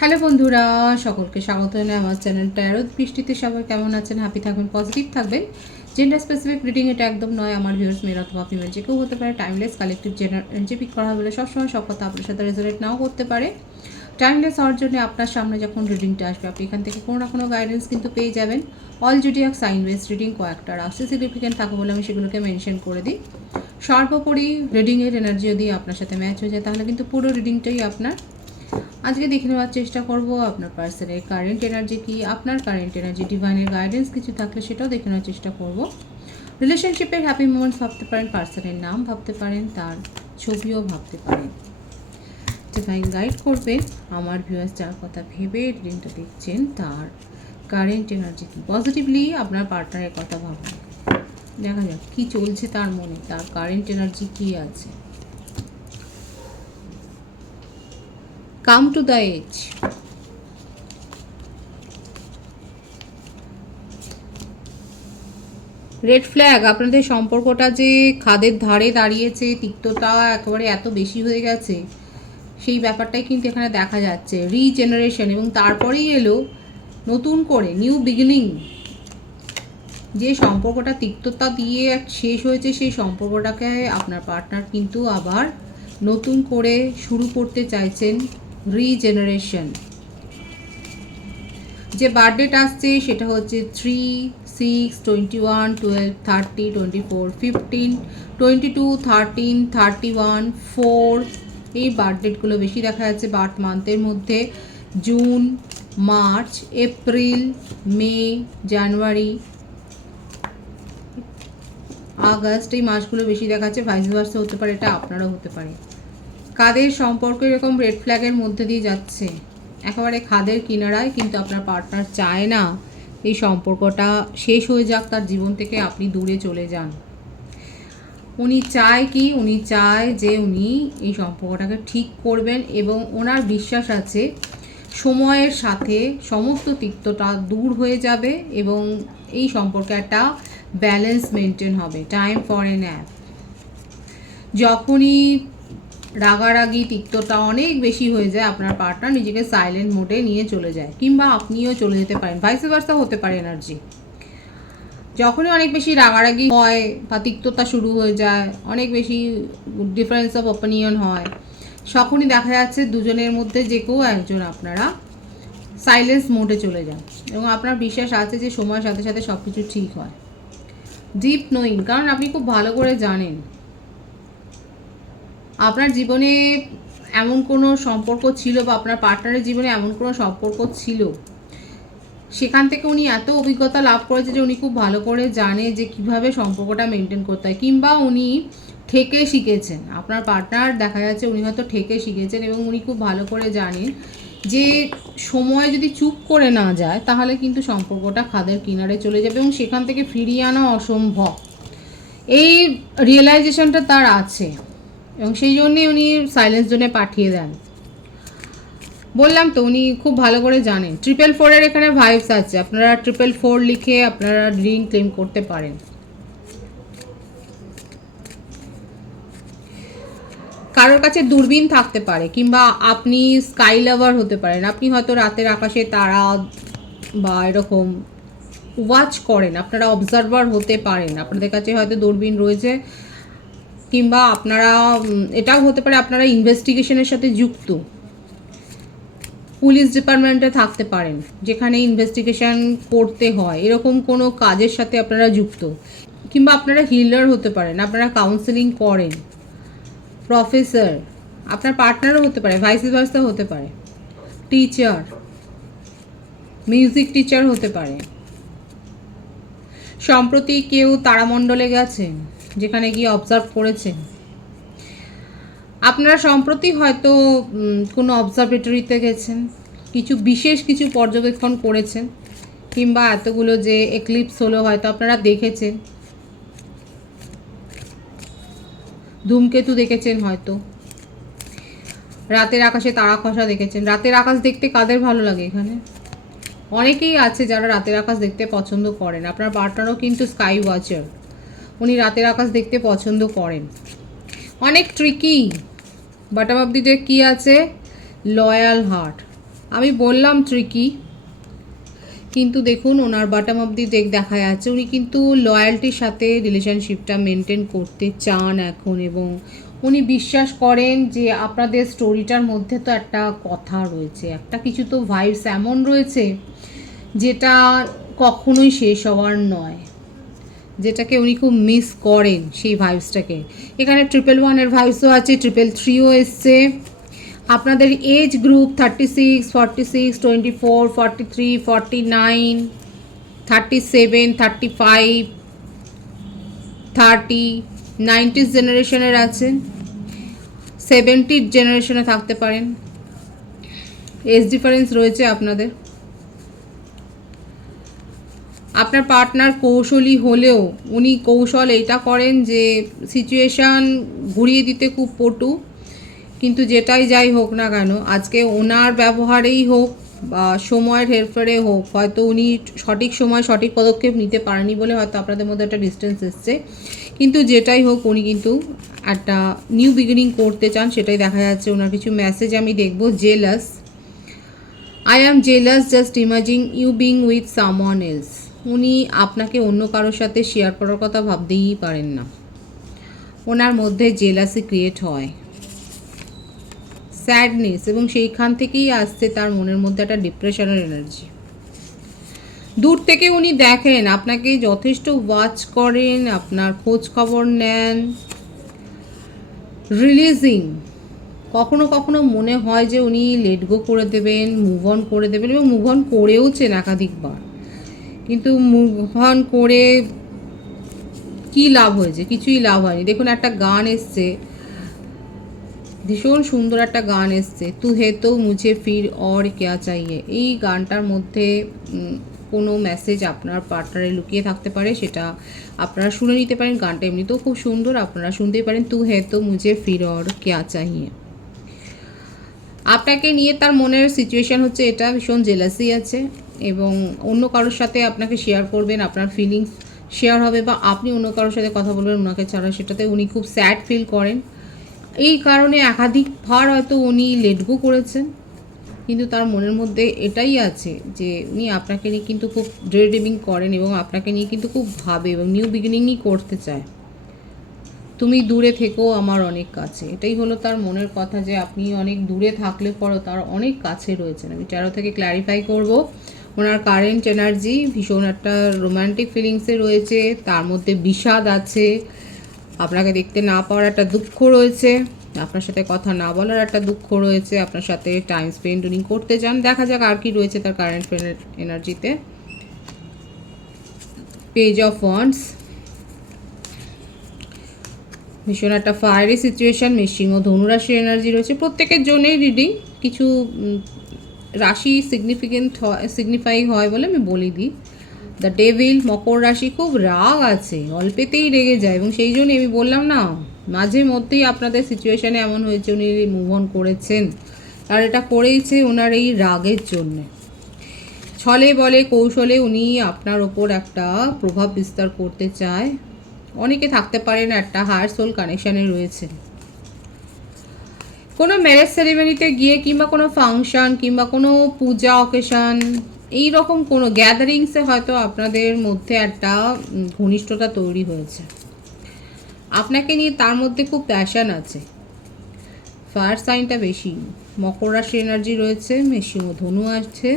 Hello বন্ধুরা, সকলকে স্বাগত জানাই আমার চ্যানেল ট্যারো বৃষ্টিতে। সবাই কেমন আছেন? হ্যাপি থাকবেন, পজিটিভ থাকবেন। জেন্ডার স্পেসিফিক রিডিং এটা একদম নয়। আমার ভিউয়ার্স মেল অথবা ফিমেল যে কেউ হতে পারে। টাইমলেস কালেক্টিভ জেনার এনার্জি পিক করা হলে সবসময় সব কথা আপনার সাথে রেজোনেট নাও করতে পারে। টাইমলেস হওয়ার জন্য আপনার সামনে যখন রিডিংটা আসবে আপনি এখান থেকে কোনো না কোনো গাইডেন্স কিন্তু পেয়ে যাবেন। All zodiac sign base reading কয়েকটা রাশি সিগনিফিকেন্ট থাকে বলে আমি সেগুলোকে মেনশন করে দিই। সর্বোপরি রিডিংয়ের এনার্জি যদি আপনার সাথে ম্যাচ হয়ে যায় তাহলে কিন্তু পুরো রিডিংটাই আপনার। আজকে দেখে নেওয়ার চেষ্টা করব আপনার পার্সনের কারেন্ট এনার্জি কি, আপনার কারেন্ট এনার্জি ডিভাইনের গাইডেন্স কিছু থাকলে সেটাও দেখে নেওয়ার চেষ্টা করব। রিলেশনশিপের হ্যাপি মোমেন্টস ভাবতে পারেন, পার্সনের নাম ভাবতে পারেন, তার ছবিও ভাবতে পারেন। ডিভাইন গাইড করবে আমার ভিউয়ার্স যার কথা ভেবে রিডিংটা দেখছেন তার কারেন্ট এনার্জি কি। পজিটিভলি আপনার পার্টনারের কথা ভাবুন, দেখা যাক কী চলছে তার মনে, তার কারেন্ট এনার্জি কী আছে। Come to the edge. Red flag, আপনাদের সম্পর্কটা যে খাদের ধারে দাঁড়িয়েছে, তিক্ততা একেবারে এত বেশি হয়ে গেছে, সেই ব্যাপারটাই কিন্তু এখানে দেখা যাচ্ছে। রিজেনারেশন এবং তারপরেই এলো নতুন করে নিউ বিগিনিং। যে সম্পর্কটা তিক্ততা দিয়ে শেষ হয়েছে সেই সম্পর্কটাকে আপনার পার্টনার কিন্তু আবার নতুন করে শুরু করতে চাইছেন। রিজেনারেশন। যে বার্থডেটা আসছে সেটা হচ্ছে 3, 6, 21, 12, 30, 24, 15, 22, 13, 31, 4 এই বার্থডেটগুলো বেশি দেখা যাচ্ছে বার্থ মান্থের মধ্যে। জুন, মার্চ, এপ্রিল, মে, জানুয়ারি, আগস্ট এই মাসগুলো বেশি দেখাচ্ছে। ভাইস ভার্সা হতে পারে, এটা আপনারও হতে পারে। কাদের সম্পর্ক এরকম রেড ফ্ল্যাগের মধ্যে দিয়ে যাচ্ছে, একেবারে খাদের কিনারায়, কিন্তু আপনার পার্টনার চায় না এই সম্পর্কটা শেষ হয়ে যাক, তার জীবন থেকে আপনি দূরে চলে যান। উনি চায় কি, উনি চায় যে উনি এই সম্পর্কটাকে ঠিক করবেন এবং ওনার বিশ্বাস আছে সময়ের সাথে সমস্ত তিক্ততা দূর হয়ে যাবে এবং এই সম্পর্কে একটা ব্যালেন্স মেনটেন হবে। Time for a nap. যখনই রাগারাগি তিক্ততা অনেক বেশি হয়ে যায় আপনার পার্টনার নিজেকে সাইলেন্ট মোডে নিয়ে চলে যায়, কিংবা আপনিও চলে যেতে পারেন, ভাইস ভার্সা হতে পারে এনার্জি। যখনই অনেক বেশি রাগারাগি হয় বা তিক্ততা শুরু হয়ে যায়, অনেক বেশি ডিফারেন্স অফ ওপিনিয়ন হয়, তখনই দেখা যাচ্ছে দুজনের মধ্যে যে কেউ একজন আপনারা সাইলেন্স মোডে চলে যান এবং আপনার বিশ্বাস আছে যে সময়ের সাথে সাথে সব কিছু ঠিক হয়। ডিপ নোয়িং, কারণ আপনি খুব ভালো করে জানেন আপনার জীবনে এমন কোনো সম্পর্ক ছিল বা আপনার পার্টনারের জীবনে এমন কোনো সম্পর্ক ছিল, সেখান থেকে উনি এত অভিজ্ঞতা লাভ করেছে যে উনি খুব ভালো করে জানে যে কিভাবে সম্পর্কটা মেনটেন করতে হয়, কিংবা উনি ঠেকে শিখেছেন। আপনার পার্টনার দেখা যাচ্ছে উনি হয়তো ঠেকে শিখেছেন এবং উনি খুব ভালো করে জানেন যে সময় যদি চুপ করে না যায় তাহলে কিন্তু সম্পর্কটা খাদের কিনারে চলে যাবে এবং সেখান থেকে ফিরিয়ে আনা অসম্ভব। এই রিয়েলাইজেশনটা তার আছে এবং সেই জন্যে উনি সাইলেন্স জোনে পাঠিয়ে দেন। বললাম তো উনি খুব ভালো করে জানেন। 444 এখানে ভাইবস আছে, আপনারা 444 লিখে আপনারা রিং ক্লেম করতে পারেন। কারোর কাছে দূরবীন থাকতে পারে, কিংবা আপনি স্কাই লাভার হতে পারেন। আপনি হয়তো রাতের আকাশে তারা বা এরকম ওয়াচ করেন, আপনারা অবজারভার হতে পারেন, আপনাদের কাছে হয়তো দূরবীন রয়েছে, কিংবা আপনারা এটাও হতে পারে আপনারা ইনভেস্টিগেশনের সাথে যুক্ত, পুলিশ ডিপার্টমেন্টে থাকতে পারেন যেখানে ইনভেস্টিগেশন করতে হয়, এরকম কোনো কাজের সাথে আপনারা যুক্ত, কিংবা আপনারা হিলার হতে পারেন, আপনারা কাউন্সেলিং করেন, প্রফেসর, আপনার পার্টনারও হতে পারে, ভাইস ভার্সা হতে পারে, টিচার, মিউজিক টিচার হতে পারে। সম্প্রতি কেউ তারামণ্ডলে গেছেন যেখানে গিয়ে অবজার্ভ করেছেন, আপনারা সম্প্রতি হয়তো কোনো অবজারভেটরিতে গেছেন, কিছু বিশেষ কিছু পর্যবেক্ষণ করেছেন, কিংবা এতগুলো যে এক্লিপস হলো হয়তো আপনারা দেখেছেন, ধূমকেতু দেখেছেন, হয়তো রাতের আকাশে তারা খসা দেখেছেন। রাতের আকাশ দেখতে কাদের ভালো লাগে? এখানে অনেকেই আছে যারা রাতের আকাশ দেখতে পছন্দ করেন। আপনার পার্টনারও কিন্তু স্কাই ওয়াচার, উনি রাতের আকাশ দেখতে পছন্দ করেন। অনেক tricky, bottom of the deck কী আছে? Loyal heart. আমি বললাম ট্রিকি, কিন্তু দেখুন ওনার বাটাম অব দি ডেক দেখা যাচ্ছে উনি কিন্তু লয়্যালটির সাথে রিলেশনশিপটা মেনটেন করতে চান এখন, এবং উনি বিশ্বাস করেন যে আপনাদের স্টোরিটার মধ্যে তো একটা কথা রয়েছে, একটা কিছু তো ভাইবস এমন রয়েছে যেটা কখনোই শেষ হওয়ার নয়, যেটাকে উনি খুব মিস করেন সেই ভাইবসটাকে। এখানে 111-এর ভাইবসও আছে, 333ও এসছে। আপনাদের এজ গ্রুপ 36, 46, 24, 43, 49, 37, 35, 30, 90s জেনারেশনের আছে, 70 জেনারেশনে থাকতে পারেন। এজ ডিফারেন্স রয়েছে আপনাদের। আপনার পার্টনার কৌশলী হলেও উনি কৌশল এইটা করেন যে সিচুয়েশান ঘুরিয়ে দিতে খুব পটু, কিন্তু যেটাই যাই হোক না কেন আজকে ওনার ব্যবহারেই হোক বা সময়ের হেরফেরে হোক, হয়তো উনি সঠিক সময় সঠিক পদক্ষেপ নিতে পারেনি বলে হয়তো আপনাদের মধ্যে একটা ডিস্টেন্স এসছে, কিন্তু যেটাই হোক উনি কিন্তু একটা নিউ বিগিনিং করতে চান, সেটাই দেখা যাচ্ছে। ওনার কিছু মেসেজ আমি দেখব। Jealous, I am jealous just imagining you being with someone else. উনি আপনাকে অন্য কারোর সাথে শেয়ার করার কথা ভাবতেই পারেন না, ওনার মধ্যে জেলাসি ক্রিয়েট হয়, স্যাডনেস, এবং সেইখান থেকেই আসছে তার মনের মধ্যে একটা ডিপ্রেশনের এনার্জি। দূর থেকে উনি দেখেন আপনাকে, যথেষ্ট ওয়াচ করেন, আপনার খোঁজ খবর নেন, রিলিজিং। কখনো কখনো মনে হয় যে উনি লেট গো করে দেবেন, মুভ অন করে দেবেন, এবং মুভ অন করেওছেন একাধিকবার, কিন্তু মুভ অন করে কী লাভ হয়েছে? কিছুই লাভ হয়নি। দেখুন একটা গান এসছে, ভীষণ সুন্দর একটা গান এসছে, তু হে তো মুঝে ফির অর ক্যা চাইয়ে। এই গানটার মধ্যে কোনো মেসেজ আপনার পার্টনারে লুকিয়ে থাকতে পারে, সেটা আপনারা শুনে নিতে পারেন। গানটা এমনিতেও খুব সুন্দর, আপনারা শুনতেই পারেন। তু হে তো মুঝে ফির অর ক্যা চাইয়ে। আপনাকে নিয়ে তার মনের সিচুয়েশান হচ্ছে এটা, ভীষণ জেলাসি আছে, এবং অন্য কারোর সাথে আপনাকে শেয়ার করবেন, আপনার ফিলিংস শেয়ার হবে, বা আপনি অন্য কারোর সাথে কথা বলবেন ওনাকে ছাড়া, সেটাতে উনি খুব স্যাড ফিল করেন। এই কারণে একাধিকবার হয়তো উনি লেট গো করেছেন, কিন্তু তার মনের মধ্যে এটাই আছে যে উনি আপনাকে নিয়ে কিন্তু খুব ড্রিমিং করেন, এবং আপনাকে নিয়ে কিন্তু খুব ভাবে, এবং নিউ বিগিনিংই করতে চায়। তুমি দূরে থেকেও আমার অনেক কাছে, এটাই হলো তার মনের কথা, যে আপনি অনেক দূরে থাকলে পরও তার অনেক কাছে রয়েছেন। আমি 13 থেকে ক্ল্যারিফাই করব। ওনার কারেন্ট এনার্জি ভীষণ একটা রোম্যান্টিক ফিলিংসে রয়েছে, তার মধ্যে বিষাদ আছে, আপনাকে দেখতে না পাওয়ার একটা দুঃখ রয়েছে, আপনার সাথে কথা না বলার একটা দুঃখ রয়েছে, আপনার সাথে টাইম স্পেন্ড উনি করতে চান। দেখা যাক আর কি রয়েছে তার কারেন্ট এনার্জিতে। পেজ অফ ওয়ান্ডস, ভীষণ একটা ফায়ারি সিচুয়েশান, মেশিং ও ধনুরাশির এনার্জি রয়েছে। প্রত্যেকের জন্যই রিডিং কিছু রাশি সিগনিফাই হয় বলে আমি বলে দিই। দ্য ডেভিল, মকর রাশি, খুব রাগ আছে, অল্পেতেই রেগে যায়, এবং সেই জন্যই আমি বললাম না, মাঝে মধ্যেই আপনাদের সিচুয়েশানে এমন হয়েছে উনি মুভ অন করেছেন, আর এটা করেইছে ওনার এই রাগের জন্যে। ছলে বলে কৌশলে উনি আপনার ওপর একটা প্রভাব বিস্তার করতে চায়। অনেকে থাকতে পারেন একটা হায়ার সোল কানেকশানে রয়েছে, কোনো ম্যারেজ সেরিমনিতে গিয়ে, কিংবা কোনো ফাংশন, কিংবা কোনো পূজা অকেশন, এই রকম কোনো গ্যাদারিংসে হয়তো আপনাদের মধ্যে একটা ঘনিষ্ঠতা তৈরি হয়েছে। আপনাকে নিয়ে তার মধ্যে খুব প্যাশন আছে। ফায়ার সাইনটা বেশি, মকর রাশি এনার্জি রয়েছে, মেশিং ও ধনু আছে,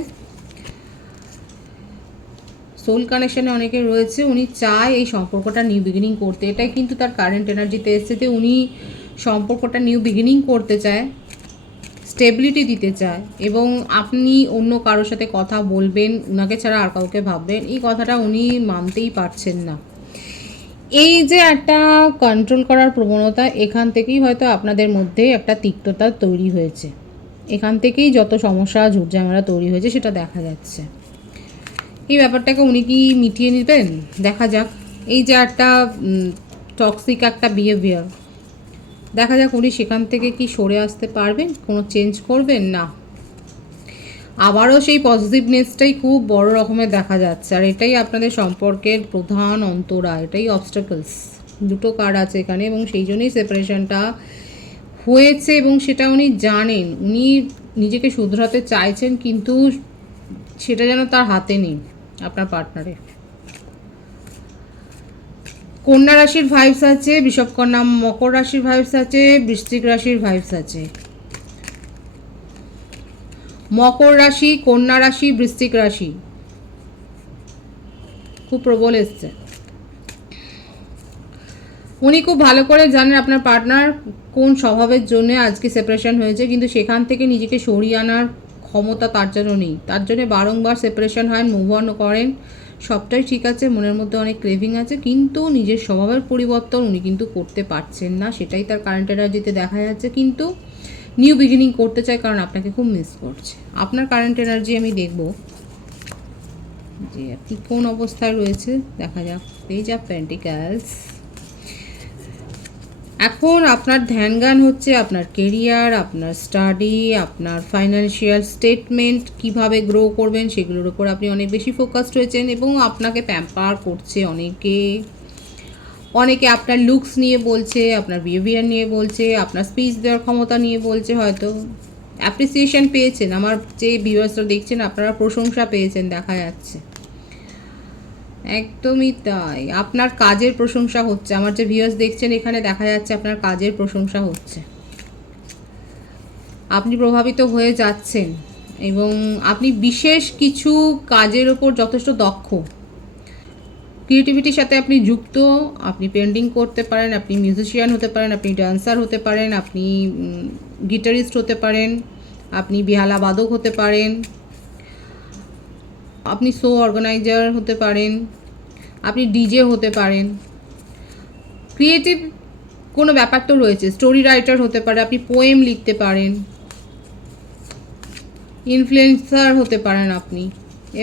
সোল কানেকশানে অনেকে রয়েছে। উনি চায় এই সম্পর্কটা নিউ বিগিনিং করতে, এটাই কিন্তু তার কারেন্ট এনার্জিতে এসছে, যে উনি সম্পর্কটা নিউ বিগিনিং করতে চায়, স্টেবিলিটি দিতে চায়, এবং আপনি অন্য কারোর সাথে কথা বলবেন, ওনাকে ছাড়া আর কাউকে ভাববেন, এই কথাটা উনি মানতেই পারছেন না। এই যে একটা কন্ট্রোল করার প্রবণতা, এখান থেকেই হয়তো আপনাদের মধ্যে একটা তিক্ততা তৈরি হয়েছে, এখান থেকেই যত সমস্যা ঝুটঝামেলা তৈরি হয়েছে সেটা দেখা যাচ্ছে। এই ব্যাপারটাকে উনি কি মিটিয়ে নেবেন? দেখা যাক। এই যে একটা টক্সিক একটা বিহেভিয়ার, দেখা যাক উনি সেখান থেকে কি সরে আসতে পারবেন, কোনো চেঞ্জ করবেন না, আবারও সেই পজিটিভনেসটাই খুব বড় রকমের দেখা যাচ্ছে। আর এটাই আপনাদের সম্পর্কের প্রধান অন্তরা, এটাই অবস্টাকলস, দুটো কার্ড আছে এখানে, এবং সেই জন্যই সেপারেশনটা হয়েছে, এবং সেটা উনি জানেন। উনি নিজেকে শুধরাতে চাইছেন, কিন্তু সেটা যেন তার হাতে নেই আপনার পার্টনারের। কন্যা রাশির ভাইবস আছে, বিষবকন্যা মকর রাশির ভাইবস আছে, বৃশ্চিক রাশির ভাইবস আছে। মকর রাশি, কন্যা রাশি, বৃশ্চিক রাশি খুব প্রবল এসছে। উনি খুব ভালো করে জানেন আপনার পার্টনার কোন স্বভাবের জন্য আজকে সেপারেশন হয়েছে, কিন্তু সেখান থেকে নিজেকে সরিয়ে আনার ক্ষমতা তার জন্য নেই। তার জন্য বারংবার সেপারেশন হয়, মুভ অন করেন, সবটাই ঠিক আছে, মনের মধ্যে অনেক ক্রেভিং আছে, কিন্তু নিজের স্বভাবের পরিবর্তন উনি কিন্তু করতে পারছেন না। সেটাই তার কারেন্ট এনার্জিতে দেখা যাচ্ছে। কিন্তু নিউ বিগিনিং করতে চায়, কারণ আপনাকে খুব মিস করছে। আপনার কারেন্ট এনার্জি আমি দেখব যে আপনি কোন অবস্থায় রয়েছে, দেখা যাক। Page of পেন্টিক্যালস। এখন আপনার ধ্যান জ্ঞান হচ্ছে আপনার কেরিয়ার, আপনার স্টাডি, আপনার ফাইন্যান্সিয়াল স্টেটমেন্ট, কিভাবে গ্রো করবেন সেগুলোর উপর আপনি অনেক বেশি ফোকাসড হয়েছেন, এবং আপনাকে প্যাম্পার করছে অনেকে আপনার লুকস নিয়ে বলছে, আপনার বিহেভিয়ার নিয়ে বলছে, আপনার স্পিচ দেওয়ার ক্ষমতা নিয়ে বলছে, হয়তো অ্যাপ্রিসিয়েশন পেয়েছেন। আমার যে ভিউয়ার্সরা দেখছেন আপনারা প্রশংসা পেয়েছেন দেখা যাচ্ছে। একদমই তাই, আপনার কাজের প্রশংসা হচ্ছে। আমার যে ভিউয়ার্স দেখছেন এখানে দেখা যাচ্ছে আপনার কাজের প্রশংসা হচ্ছে, আপনি প্রভাবিত হয়ে যাচ্ছেন, এবং আপনি বিশেষ কিছু কাজের ওপর যথেষ্ট দক্ষ। ক্রিয়েটিভিটির সাথে আপনি যুক্ত, আপনি পেন্টিং করতে পারেন, আপনি মিউজিশিয়ান হতে পারেন, আপনি ডান্সার হতে পারেন, আপনি গিটারিস্ট হতে পারেন, আপনি বেহালা বাদক হতে পারেন, আপনি শো অর্গানাইজার হতে পারেন, আপনি ডিজে হতে পারেন। ক্রিয়েটিভ কোনো ব্যাপার তো রয়েছে, স্টোরি রাইটার হতে পারে, আপনি পোয়েম লিখতে পারেন, ইনফ্লুয়েন্সার হতে পারেন আপনি,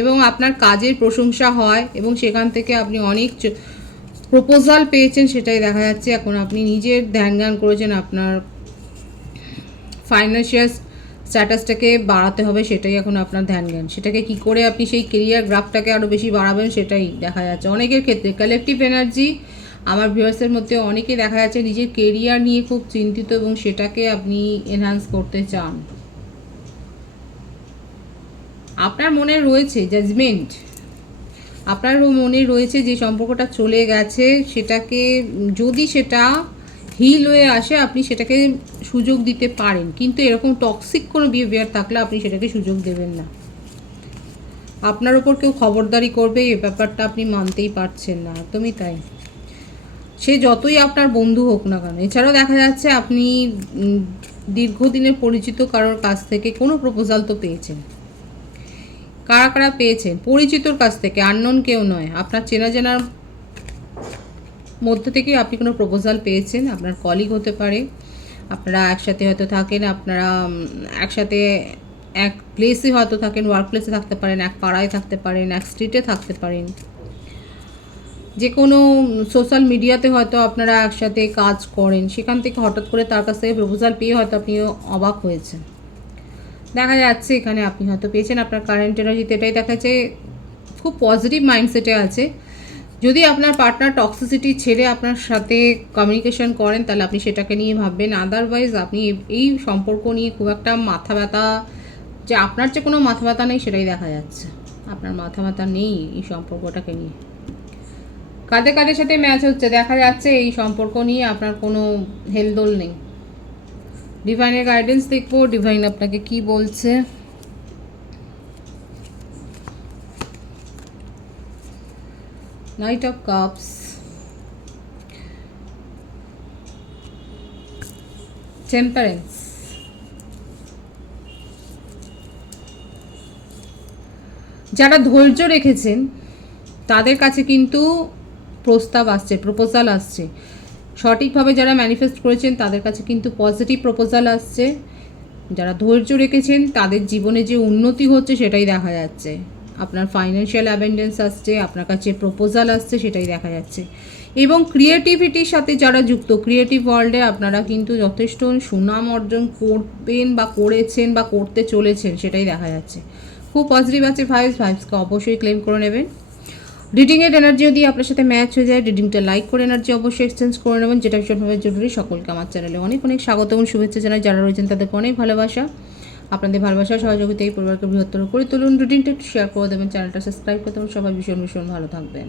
এবং আপনার কাজের প্রশংসা হয়, এবং সেখান থেকে আপনি অনেক প্রপোজাল পেয়েছেন, সেটাই দেখা যাচ্ছে। এখন আপনি নিজের ধ্যান জ্ঞান করেছেন, আপনার ফাইন্যান্সিয়াল স্ট্যাটাসটাকে বাড়াতে হবে, সেটাই এখন আপনার ধ্যান জ্ঞান। সেটাকে কি করে আপনি সেই কেরিয়ার গ্রাফটাকে আরও বেশি বাড়াবেন সেটাই দেখা যাচ্ছে। অনেকের ক্ষেত্রে কালেকটিভ এনার্জি, আমার ভিউয়ার্সের মধ্যে অনেকে দেখা যাচ্ছে নিজের কেরিয়ার নিয়ে খুব চিন্তিত, এবং সেটাকে আপনি এনহ্যান্স করতে চান। আপনার মনে রয়েছে জাজমেন্ট, আপনার মনে রয়েছে যে সম্পর্কটা চলে গেছে, সেটাকে যদি সেটা হিল হয়ে আসে আপনি সেটাকে সুযোগ দিতে পারেন, কিন্তু এরকম টক্সিক কোনো বিহেভিয়ার থাকলে আপনি সেটাকে সুযোগ দেবেন না। আপনার ওপর কেউ খবরদারি করবে এই ব্যাপারটা আপনি মানতেই পারছেন না, একদমই তাই। সে যতই আপনার বন্ধু হোক না কেন। এছাড়াও দেখা যাচ্ছে আপনি দীর্ঘদিনের পরিচিত কারোর কাছ থেকে কোনো প্রপোজাল তো পেয়েছেন। কারা কারা পেয়েছেন? পরিচিতর কাছ থেকে, আননোন কেউ নয়, আপনার চেনা জানার মধ্যে থেকে আপনি কোনো প্রপোজাল পেয়েছেন। আপনার কলিগ হতে পারে, আপনারা একসাথে হয়তো থাকেন, আপনারা একসাথে এক প্লেসে হয়তো থাকেন, ওয়ার্ক প্লেসে থাকতে পারেন, এক পাড়ায় থাকতে পারেন, এক স্ট্রিটে থাকতে পারেন, যে কোনো সোশ্যাল মিডিয়াতে হয়তো আপনারা একসাথে কাজ করেন, সেখান থেকে হঠাৎ করে তার কাছ থেকে প্রপোজাল পেয়ে হয়তো আপনি অবাক হয়েছেন। দেখা যাচ্ছে এখানে আপনি হয়তো পেয়েছেন। আপনার কারেন্ট এনার্জিতে এটাই দেখাচ্ছে, খুব পজিটিভ মাইন্ডসেটে আছে। যদি আপনার পার্টনার টক্সিসিটি ছেড়ে আপনার সাথে কমিউনিকেশন করেন, তাহলে আপনি সেটাকে নিয়ে ভাববেন। আদারওয়াইজ আপনি এই সম্পর্ক নিয়ে খুব একটা মাথা ব্যথা, যে আপনার যে কোনো মাথা ব্যথা নেই সেটাই দেখা যাচ্ছে। আপনার মাথা ব্যথা নেই এই সম্পর্কটাকে নিয়ে। কাদের কাদের সাথে ম্যাচ হচ্ছে দেখা যাচ্ছে, এই সম্পর্ক নিয়ে আপনার কোনো হেলদোল নেই। ডিভাইনের গাইডেন্স দেখবো, ডিভাইন আপনাকে কি বলছে। নাইট অফ কাপস, টেম্পারেন্স, যারা ধৈর্য রেখেছেন তাদের কাছে কিন্তু প্রস্তাব আসছে, প্রপোজাল আসছে। সঠিকভাবে যারা ম্যানিফেস্ট করেছেন তাদের কাছে কিন্তু পজিটিভ প্রপোজাল আসছে। যারা ধৈর্য রেখেছেন তাদের জীবনে যে উন্নতি হচ্ছে সেটাই দেখা যাচ্ছে। আপনার ফাইন্যান্সিয়াল অ্যাবেন্ডেন্স আসছে, আপনার কাছে প্রপোজাল আসছে, সেটাই দেখা যাচ্ছে। এবং ক্রিয়েটিভিটির সাথে যারা যুক্ত, ক্রিয়েটিভ ওয়ার্ল্ডে আপনারা কিন্তু যথেষ্ট সুনাম অর্জন করবেন বা করেছেন বা করতে চলেছেন, সেটাই দেখা যাচ্ছে। খুব পজিটিভ আছে ভাইবসকে অবশ্যই ক্লেম করে নেবেন। রিডিংয়ের এনার্জি যদি আপনার সাথে ম্যাচ হয়ে যায়, রিডিংটা লাইক করে এনার্জি অবশ্যই এক্সচেঞ্জ করে নেবেন, যেটা ভীষণভাবে জরুরি। সকলকে আমার চ্যানেলে অনেক অনেক স্বাগত এবং শুভেচ্ছা জানাই। যারা রয়েছেন তাদেরকে অনেক ভালোবাসা। আপনাদের ভালোবাসা সহযোগিতা এই পরিবারকে বৃহত্তর করে তুলুন। রিডিংটা একটু শেয়ার করে দেবেন, চ্যানেলটা সাবস্ক্রাইব করে দেবেন। সবাই ভীষণ ভীষণ ভালো থাকবেন।